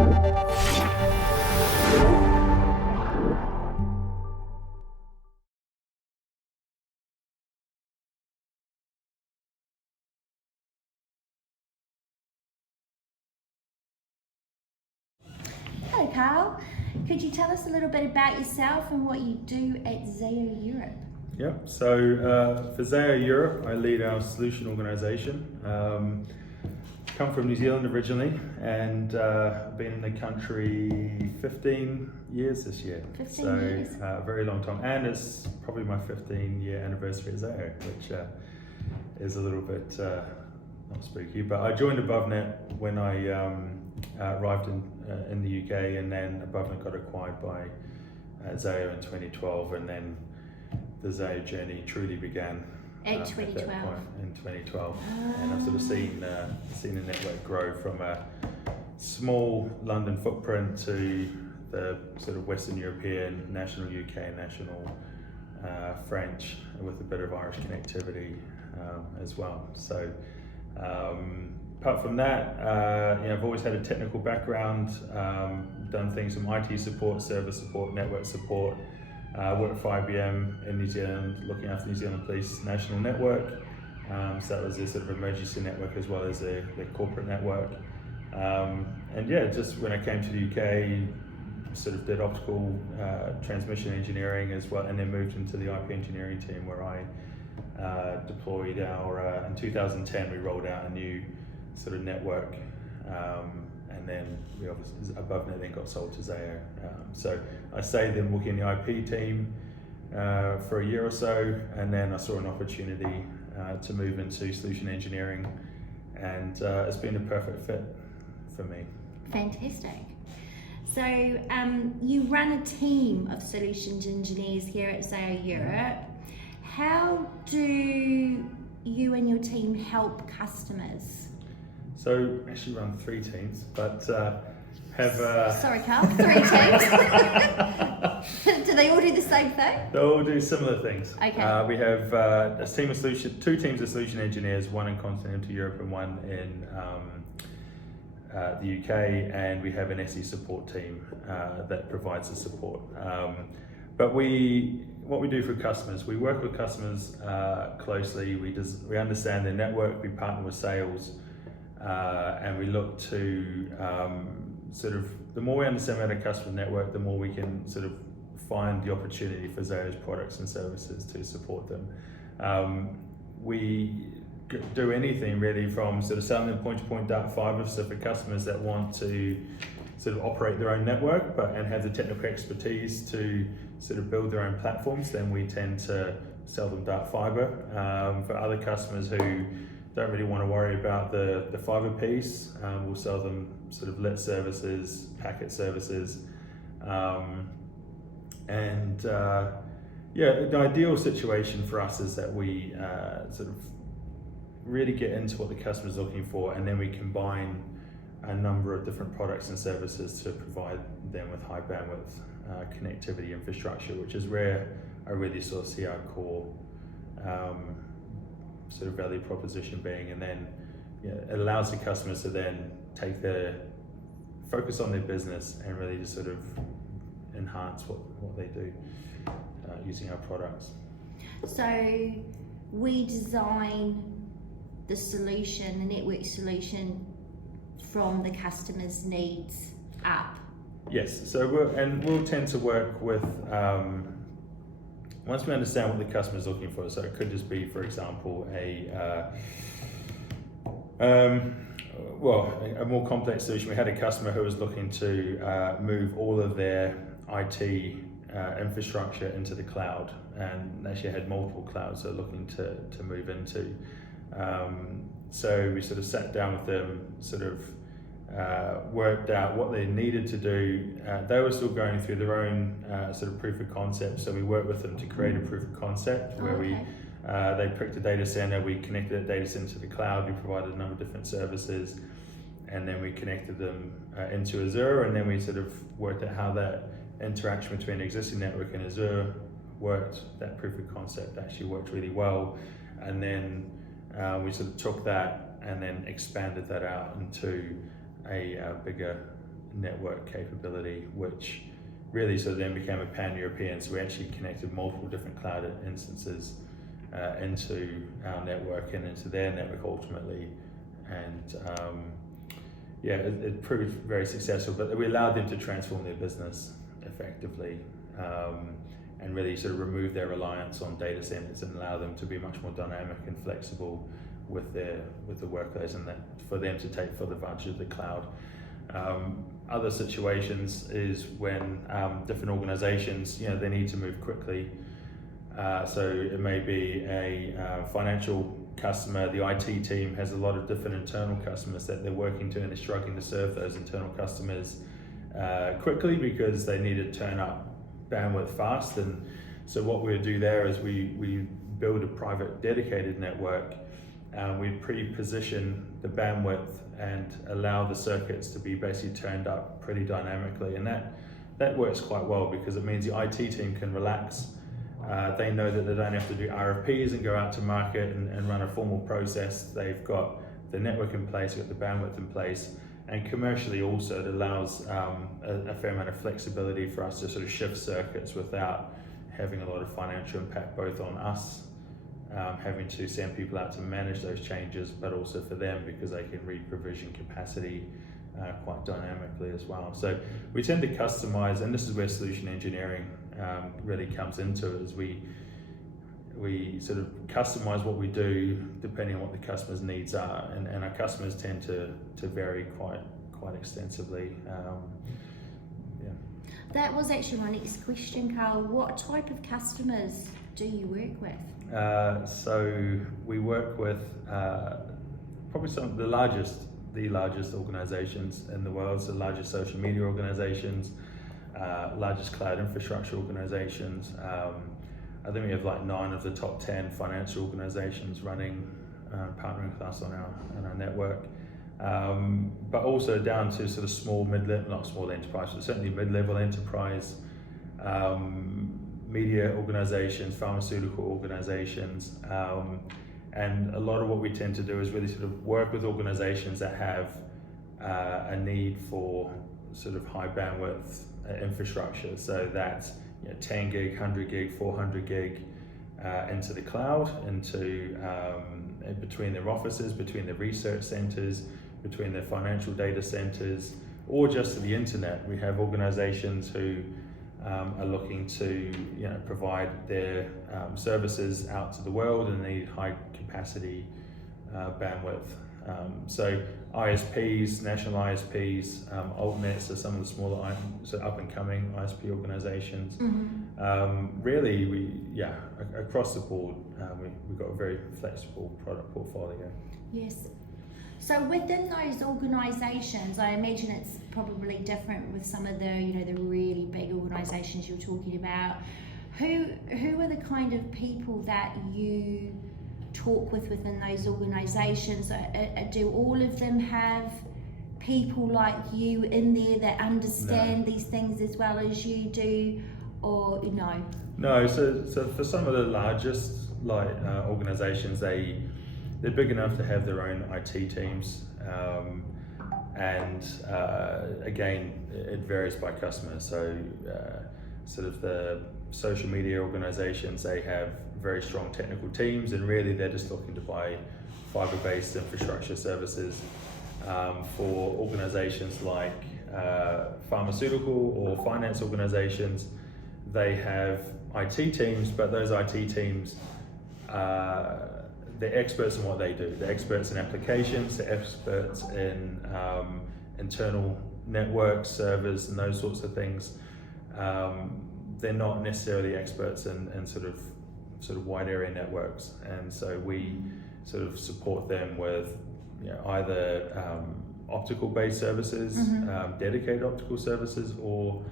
Hello Carl, could you tell us a little bit about yourself and what you do at Zayo Europe? Yep, so for Zayo Europe, I lead our solution organisation. Come from New Zealand originally and been in the country 15 years this year. 15 so, years. A very long time, and it's probably my 15-year anniversary at Zayo, which is a little bit not spooky, but I joined AboveNet when I arrived in the UK, and then AboveNet got acquired by Zayo in 2012, and then the Zayo journey truly began At at 2012. that point in 2012. And I've sort of seen the network grow from a small London footprint to the sort of Western European, national UK, national French, with a bit of Irish connectivity as well. So apart from that, I've always had a technical background, done things from IT support, server support, network support. Worked for IBM in New Zealand, looking after New Zealand Police National Network. So that was a sort of emergency network as well as their corporate network. And yeah, just when I came to the UK, sort of did optical transmission engineering as well, and then moved into the IP engineering team where I deployed in 2010 we rolled out a new sort of network, and then we obviously AboveNet then got sold to Zayo. So I stayed then working in the IP team for a year or so, and then I saw an opportunity to move into solution engineering, and it's been a perfect fit for me. Fantastic. So you run a team of solutions engineers here at Zayo Europe. How do you and your team help customers? So actually run 3 teams, but have... Sorry Carl, 3 teams? Do they all do the same thing? They all do similar things. Okay. We have a team of 2 teams of solution engineers, one in continental Europe and one in the UK, and we have an SE support team that provides the support. But what we do for customers, we work with customers closely. We understand their network. We partner with sales. And we look to sort of, the more we understand about a customer network, the more we can sort of find the opportunity for Zayo's products and services to support them. We do anything really from sort of selling them point-to-point dark fiber, so for customers that want to sort of operate their own network and have the technical expertise to sort of build their own platforms, then we tend to sell them dark fiber. For other customers who don't really want to worry about the fiber piece, we'll sell them sort of lit services, packet services, the ideal situation for us is that we sort of really get into what the customer's looking for, and then we combine a number of different products and services to provide them with high bandwidth connectivity infrastructure, which is where I really sort of see our core sort of value proposition being, and then it allows the customers to then take their focus on their business and really just sort of enhance what they do using our products. So we design the solution, the network solution, from the customer's needs up. Yes, so we'll tend to work with once we understand what the customer is looking for. So it could just be, for example, a more complex solution. We had a customer who was looking to move all of their IT infrastructure into the cloud, and actually had multiple clouds they're looking to move into. So we sort of sat down with them, sort of worked out what they needed to do. They were still going through their own sort of proof of concept, so we worked with them to create a proof of concept where they picked a data center, we connected that data center to the cloud, we provided a number of different services, and then we connected them into Azure, and then we sort of worked out how that interaction between the existing network and Azure worked. That proof of concept actually worked really well, and then we sort of took that and then expanded that out into a bigger network capability, which really sort of then became a pan-European. So we actually connected multiple different cloud instances into our network and into their network ultimately. And yeah, it proved very successful, but we allowed them to transform their business effectively and really sort of remove their reliance on data centers and allow them to be much more dynamic and flexible with the workloads, and that for them to take full advantage of the cloud. Other situations is when different organizations, they need to move quickly. So it may be a financial customer. The IT team has a lot of different internal customers that they're working to, and they're struggling to serve those internal customers quickly because they need to turn up bandwidth fast. And so what we do there is we build a private dedicated network. We pre-position the bandwidth and allow the circuits to be basically turned up pretty dynamically, and that works quite well because it means the IT team can relax. They know that they don't have to do RFPs and go out to market and run a formal process. They've got the network in place, got the bandwidth in place, and commercially also it allows a fair amount of flexibility for us to sort of shift circuits without having a lot of financial impact, both on us having to send people out to manage those changes, but also for them because they can re-provision capacity quite dynamically as well. So we tend to customize, and this is where solution engineering really comes into it, is we sort of customize what we do depending on what the customer's needs are, and our customers tend to vary quite extensively. That was actually my next question, Carl. What type of customers do you work with? So we work with probably some of the largest organizations in the world, so largest social media organizations, largest cloud infrastructure organizations. I think we have like 9 of the top 10 financial organizations running, partnering with us on our network. But also down to sort of small, not small enterprise, but certainly mid-level enterprise, media organizations, pharmaceutical organizations, and a lot of what we tend to do is really sort of work with organizations that have a need for sort of high bandwidth infrastructure. So that's 10 gig, 100 gig, 400 gig into the cloud, into between their offices, between their research centers, between their financial data centers, or just to the internet. We have organizations who are looking to provide their services out to the world and need high capacity bandwidth. So ISPs, national ISPs, altnets are some of the smaller, up and coming ISP organizations. Mm-hmm. Really, across the board, we've got a very flexible product portfolio. Yes. So within those organisations, I imagine it's probably different with some of the the really big organisations you're talking about. Who are the kind of people that you talk with within those organisations? Do all of them have people like you in there that understand these things as well as you do, or no? No. So for some of the largest organisations, they're big enough to have their own IT teams, and again, it varies by customer. So sort of the social media organizations, they have very strong technical teams, and really they're just looking to buy fiber-based infrastructure services. For organizations like pharmaceutical or finance organizations, they have IT teams, but those IT teams, they're experts in what they do. They're experts in applications, they're experts in internal networks, servers, and those sorts of things. They're not necessarily experts in sort of wide area networks, and so we sort of support them with either optical-based services, mm-hmm. Dedicated optical services, or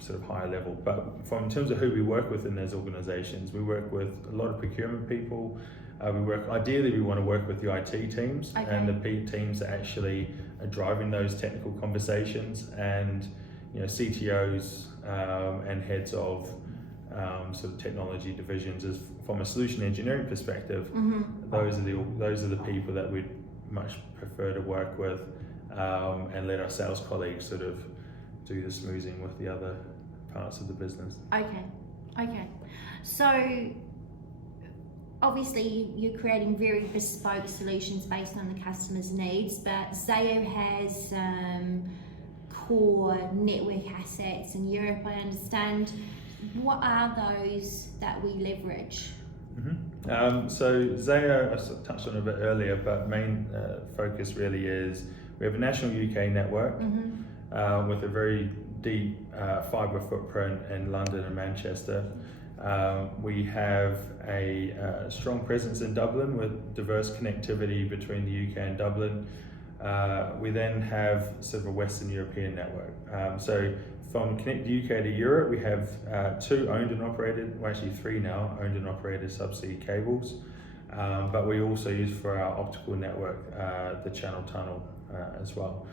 sort of higher level. But in terms of who we work with in those organizations, we work with a lot of procurement people. Ideally we want to work with the IT teams, okay. And the teams that actually are driving those technical conversations, and CTOs and heads of sort of technology divisions. As from a solution engineering perspective, mm-hmm. those are the people that we'd much prefer to work with. and let our sales colleagues sort of do the smoozing with the other parts of the business. Okay. So obviously you're creating very bespoke solutions based on the customer's needs, but Zayo has core network assets in Europe, I understand. What are those that we leverage? So Zayo, I touched on it a bit earlier, but main focus really is we have a national UK network with a very deep fibre footprint in London and Manchester. We have a strong presence in Dublin with diverse connectivity between the UK and Dublin. We then have sort of a Western European network. So from Connect the UK to Europe, we have 2 owned and operated, well actually 3 now, owned and operated subsea cables. But we also use for our optical network the Channel Tunnel as well.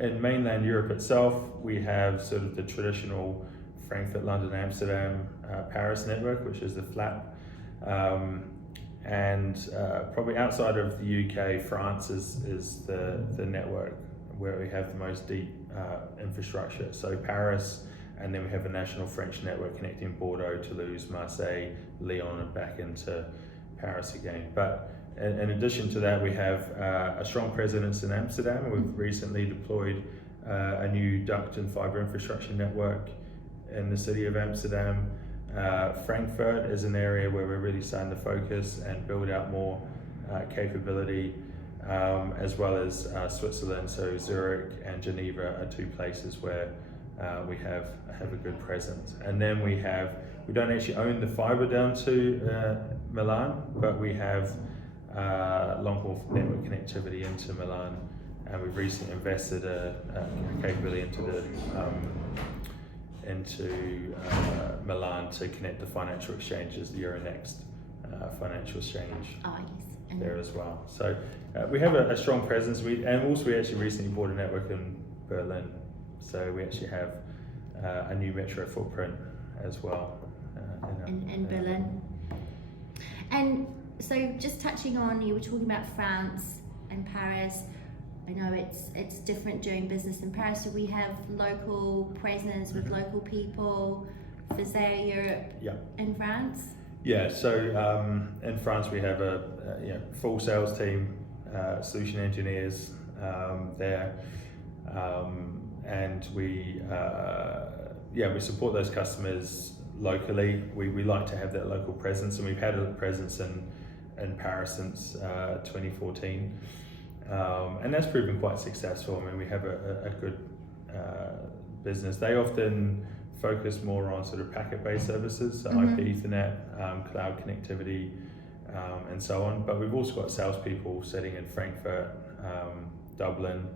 In mainland Europe itself, we have sort of the traditional Frankfurt, London, Amsterdam, Paris network, which is the FLAP. And probably outside of the UK, France is the network where we have the most deep infrastructure. So Paris, and then we have a national French network connecting Bordeaux, Toulouse, Marseille, Lyon, and back into Paris again. But in addition to that, we have a strong presence in Amsterdam. We've recently deployed a new duct and fibre infrastructure network in the city of Amsterdam. Frankfurt is an area where we're really starting to focus and build out more capability, as well as Switzerland. So Zurich and Geneva are 2 places where we have a good presence. And then we don't actually own the fibre down to Milan, but we have long-haul network connectivity into Milan, and we've recently invested a capability into Milan to connect the financial exchanges, the Euronext financial exchange there as well. So we have a strong presence. We actually recently bought a network in Berlin, so we actually have a new metro footprint as well in Berlin. And so just touching on, you were talking about France and Paris. I know it's different doing business in Paris, so we have local presence with local people for Zayo Europe in France. Yeah, so in France we have a full sales team, solution engineers there, and we support those customers locally. We like to have that local presence, and we've had a presence in Paris since 2014. And that's proven quite successful. I mean, we have a good business. They often focus more on sort of packet-based services, so IP, Ethernet, cloud connectivity, and so on. But we've also got salespeople sitting in Frankfurt, Dublin,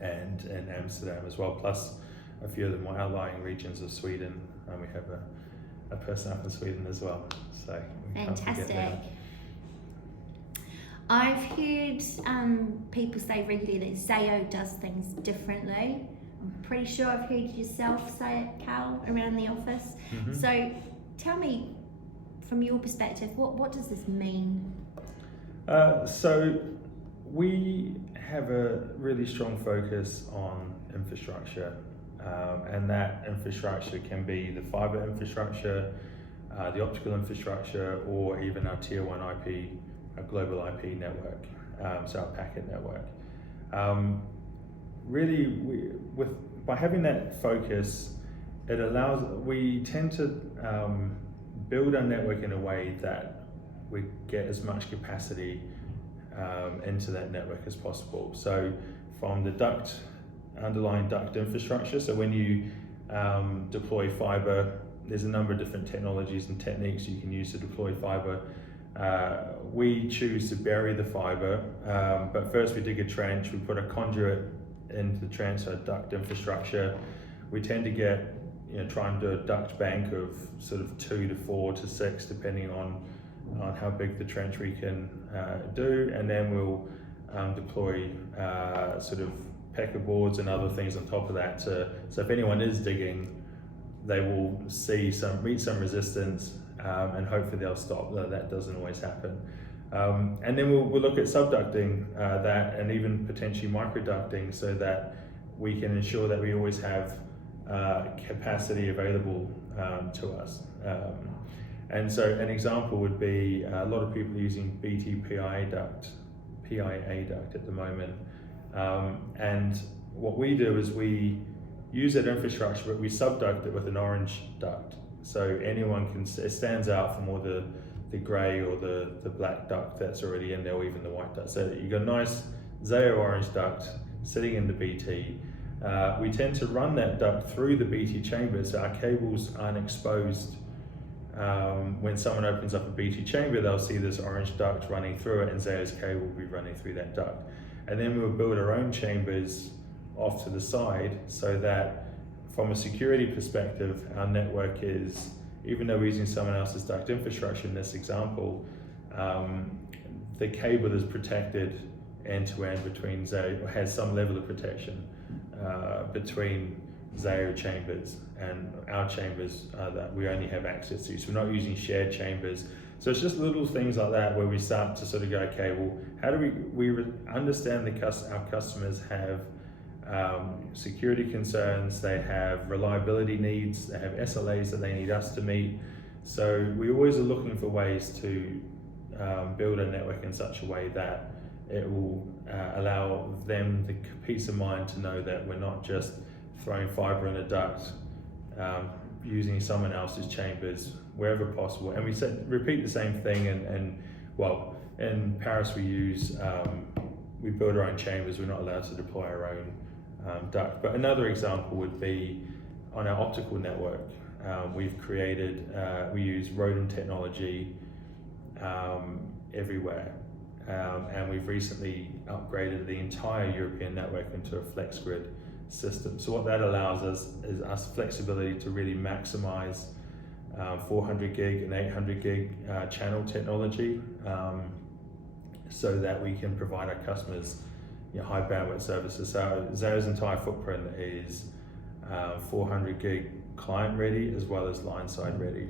and in Amsterdam as well, plus a few of the more outlying regions of Sweden. And we have a person up in Sweden as well. So fantastic. I've heard people say regularly that Zayo does things differently. I'm pretty sure I've heard yourself say it, Cal, around the office. So tell me, from your perspective, what does this mean? So we have a really strong focus on infrastructure, and that infrastructure can be the fibre infrastructure, the optical infrastructure, or even our tier 1 IP, a global IP network, so our packet network. Really, by having that focus, we tend to build our network in a way that we get as much capacity into that network as possible. So from the underlying duct infrastructure, so when you deploy fibre, there's a number of different technologies and techniques you can use to deploy fibre. We choose to bury the fibre, but first we dig a trench, we put a conduit into the trench, so duct infrastructure. We tend to try and do a duct bank of sort of 2 to 4 to 6, depending on how big the trench we can do, and then we'll deploy sort of pecker boards and other things on top of that. So if anyone is digging, they will meet some resistance, and hopefully they'll stop. Though that doesn't always happen. And then we'll look at subducting that, and even potentially microducting, so that we can ensure that we always have capacity available to us. And so an example would be a lot of people are using BT PIA duct at the moment. And what we do is we use that infrastructure, but we subduct it with an orange duct. So anyone can, it stands out from all the grey or the black duct that's already in there, or even the white duct. So you've got a nice Zayo orange duct sitting in the BT. We tend to run that duct through the BT chamber, so our cables aren't exposed. When someone opens up a BT chamber, they'll see this orange duct running through it, and Zayo's cable will be running through that duct. And then we'll build our own chambers off to the side, so that from a security perspective, our network is, even though we're using someone else's duct infrastructure in this example, the cable is protected end to end between Zayo, has some level of protection between Zayo chambers and our chambers that we only have access to. So we're not using shared chambers. So it's just little things like that where we start to sort of go, okay, well, how do we understand our customers have security concerns, they have reliability needs, they have SLAs that they need us to meet. So we always are looking for ways to build a network in such a way that it will allow them the peace of mind to know that we're not just throwing fiber in a duct, using someone else's chambers wherever possible. And we repeat the same thing, and well, in Paris we build our own chambers. We're not allowed to deploy our own duct. But another example would be on our optical network. We've created, we use ROADM technology everywhere. And we've recently upgraded the entire European network into a FlexGrid system. So what that allows us is flexibility to really maximize 400 gig and 800 gig channel technology, so that we can provide our customers high bandwidth services. So Zayo's entire footprint is 400 gig client ready as well as line side ready.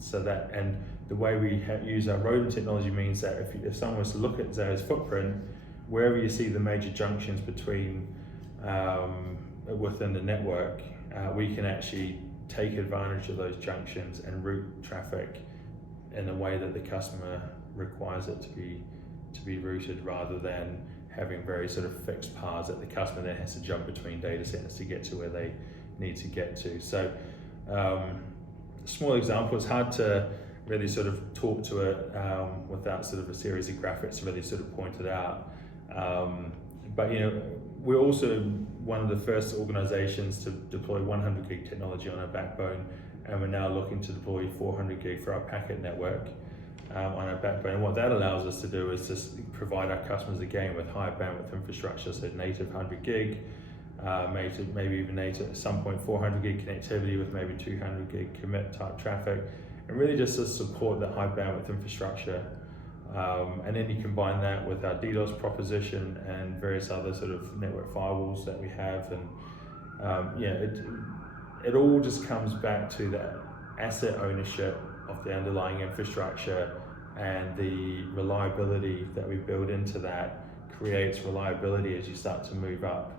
So that, and the way we use our ROADM technology means that if someone was to look at Zayo's footprint, wherever you see the major junctions between within the network, we can actually take advantage of those junctions and route traffic in a way that the customer requires it to be routed, rather than having very sort of fixed paths that the customer then has to jump between data centers to get to where they need to get to. So small example, it's hard to really sort of talk to it without sort of a series of graphics to really sort of point it out. But we're also one of the first organizations to deploy 100 gig technology on our backbone, and we're now looking to deploy 400 gig for our packet network on our backbone. And what that allows us to do is just provide our customers again with high bandwidth infrastructure, so native 100 gig, maybe even native at some point 400 gig connectivity with maybe 200 gig commit type traffic, and really just to support that high bandwidth infrastructure. And then you combine that with our DDoS proposition and various other sort of network firewalls that we have, and it all just comes back to that asset ownership of the underlying infrastructure, and the reliability that we build into that creates reliability as you start to move up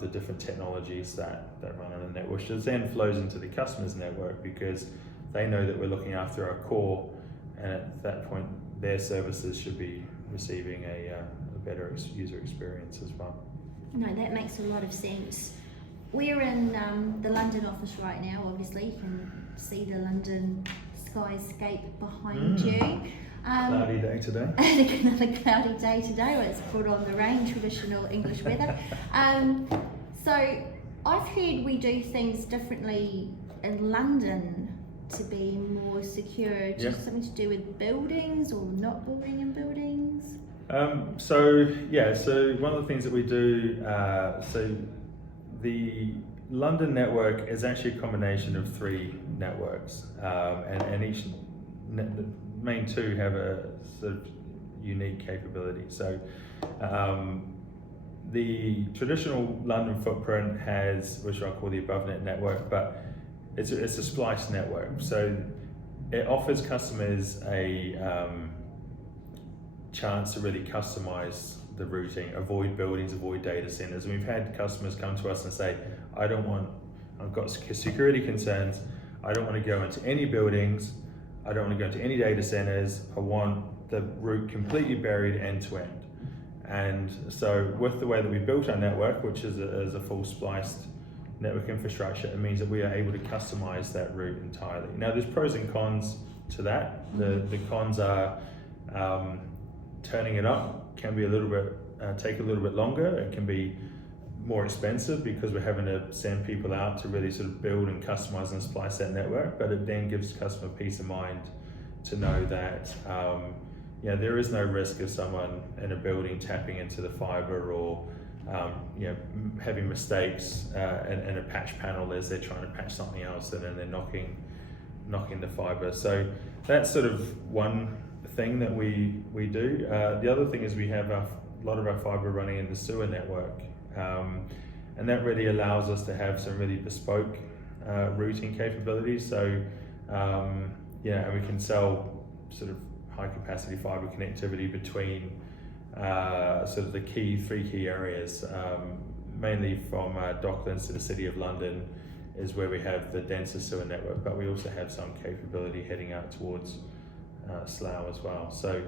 the different technologies that run on the network, which then flows into the customer's network, because they know that we're looking after our core, and at that point their services should be receiving a better user experience as well. No, that makes a lot of sense. We're in the London office right now. Obviously you can see the London skyscape behind you. Cloudy day today. Another cloudy day today. Well, it's put on the rain, traditional English weather. So I've heard we do things differently in London to be more secure. Just something to do with buildings, or not building in buildings? So one of the things that we do, so the London network is actually a combination of 3 networks, and each the main 2 have a sort of unique capability. So the traditional London footprint has, which I call the AboveNet network, but it's a spliced network. So it offers customers a chance to really customize the routing, avoid buildings, avoid data centers. And we've had customers come to us and say, I've got security concerns, I don't want to go into any buildings, I don't want to go into any data centers, I want the route completely buried end to end. And so with the way that we built our network, which is a full spliced network infrastructure, it means that we are able to customize that route entirely. Now there's pros and cons to that. The cons are turning it up can be a little bit, take a little bit longer. It can be more expensive because we're having to send people out to really sort of build and customize and splice that network, but it then gives customer peace of mind to know that there is no risk of someone in a building tapping into the fiber or having mistakes in a patch panel as they're trying to patch something else and then they're knocking the fiber. So that's sort of one thing that we do. The other thing is we have a lot of our fiber running in the sewer network, and that really allows us to have some really bespoke routing capabilities. So and we can sell sort of high capacity fiber connectivity between sort of the three key areas, mainly from Docklands to the City of London is where we have the densest sewer network, but we also have some capability heading out towards Slough as well. So,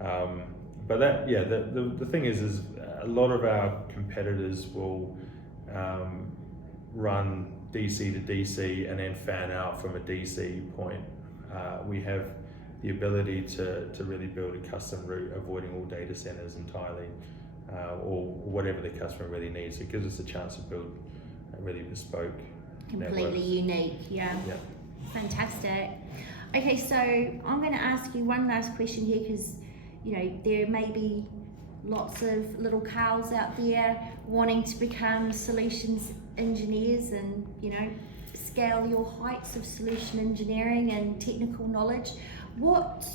but that, the thing is a lot of our competitors will run DC to DC and then fan out from a DC point. We have the ability to really build a custom route, avoiding all data centers entirely, or whatever the customer really needs. It gives us a chance to build a really bespoke completely network. Unique. Yeah. Fantastic. Okay, so I'm going to ask you one last question here, because there may be lots of little cows out there wanting to become solutions engineers and scale your heights of solution engineering and technical knowledge. What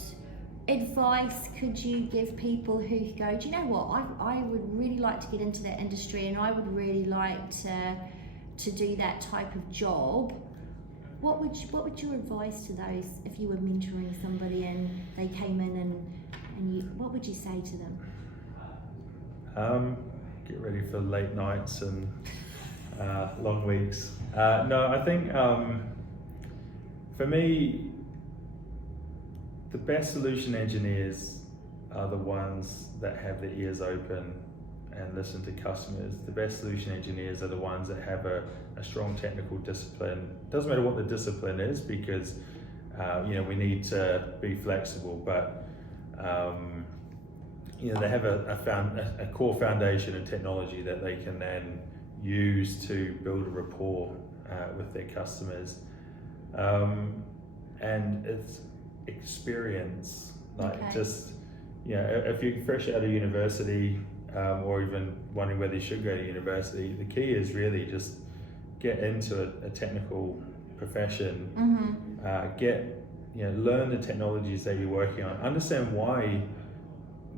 advice could you give people who go, do you know what, I would really like to get into that industry and I would really like to do that type of job? What would your advice to those if you were mentoring somebody and they came in and what would you say to them? Get ready for late nights and long weeks. No, I think for me, the best solution engineers are the ones that have their ears open and listen to customers. The best solution engineers are the ones that have a strong technical discipline. Doesn't matter what the discipline is, because we need to be flexible, but they have a core foundation in technology that they can then use to build a rapport with their customers, and it's experience. If you're fresh out of university, or even wondering whether you should go to university, the key is really just get into a technical profession. Learn the technologies that you're working on, understand why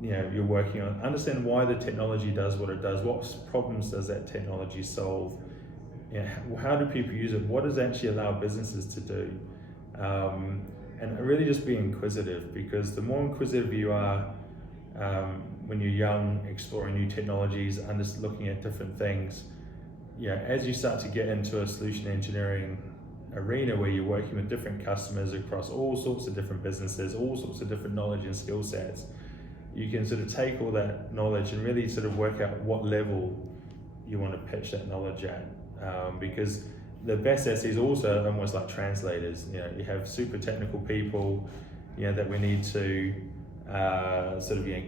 you're working on, understand why the technology does what it does, what problems does that technology solve, how do people use it, what does it actually allow businesses to do, and really just be inquisitive, because the more inquisitive you are when you're young, exploring new technologies, looking at different things, as you start to get into a solution engineering arena where you're working with different customers across all sorts of different businesses, all sorts of different knowledge and skill sets, you can sort of take all that knowledge and really sort of work out what level you want to pitch that knowledge at, because the best SEs also are almost like translators. You have super technical people that we need to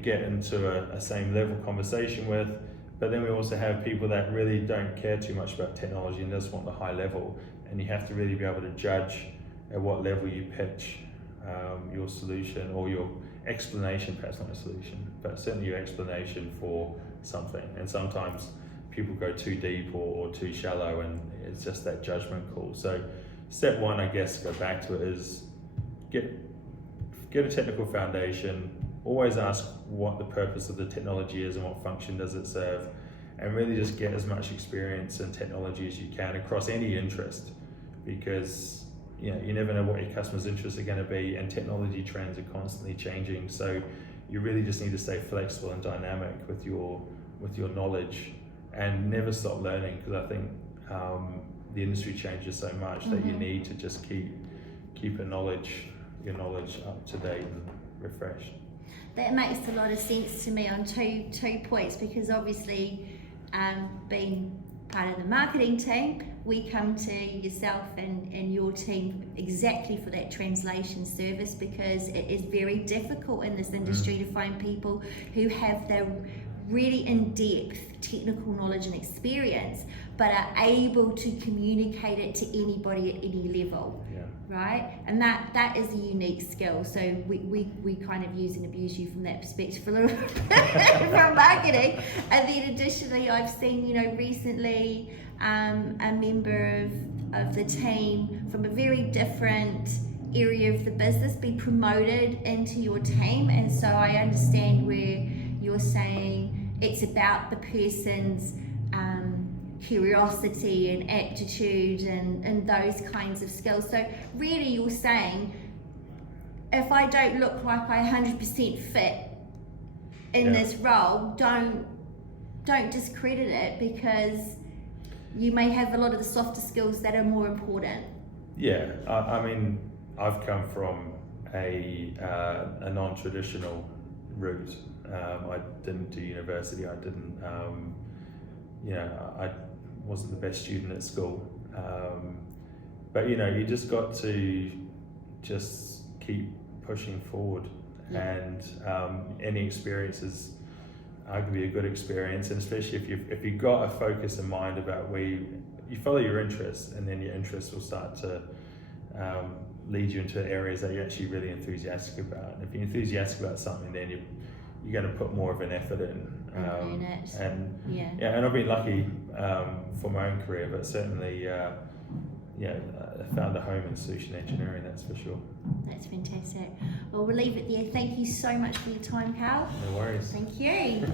get into a same level conversation with, but then we also have people that really don't care too much about technology and just want the high level, and you have to really be able to judge at what level you pitch your solution or your explanation, perhaps not a solution, but certainly your explanation for something. And sometimes people go too deep or too shallow, and it's just that judgment call. So step one, I guess, go back to it, is get a technical foundation, always ask what the purpose of the technology is and what function does it serve, and really just get as much experience in technology as you can across any interest, because you never know what your customers' interests are going to be, and technology trends are constantly changing. So you really just need to stay flexible and dynamic with your knowledge, and never stop learning, because I think the industry changes so much that you need to just keep your knowledge up to date and refreshed. That makes a lot of sense to me on two points, because obviously being part of the marketing team, we come to yourself and your team exactly for that translation service, because it is very difficult in this industry to find people who have the really in-depth technical knowledge and experience, but are able to communicate it to anybody at any level. Right, and that is a unique skill. So we kind of use and abuse you from that perspective a little bit from marketing. And then additionally, I've seen, you know, recently a member of the team from a very different area of the business be promoted into your team, and so I understand where you're saying it's about the person's curiosity and aptitude and those kinds of skills. So really you're saying, if I don't look like I 100% fit in this role, don't discredit it, because you may have a lot of the softer skills that are more important. Yeah, I mean, I've come from a non-traditional route. I didn't do university, I didn't I wasn't the best student at school, but you just got to just keep pushing forward, and any experience is arguably a good experience, and especially if you've got a focus in mind about where you follow your interests, and then your interests will start to lead you into areas that you're actually really enthusiastic about. And if you're enthusiastic about something, then you're going to put more of an effort in. And I've been lucky for my own career, but certainly I found a home in solution engineering, that's for sure. That's fantastic. Well, we'll leave it there. Thank you so much for your time, Carl. No worries. Thank you.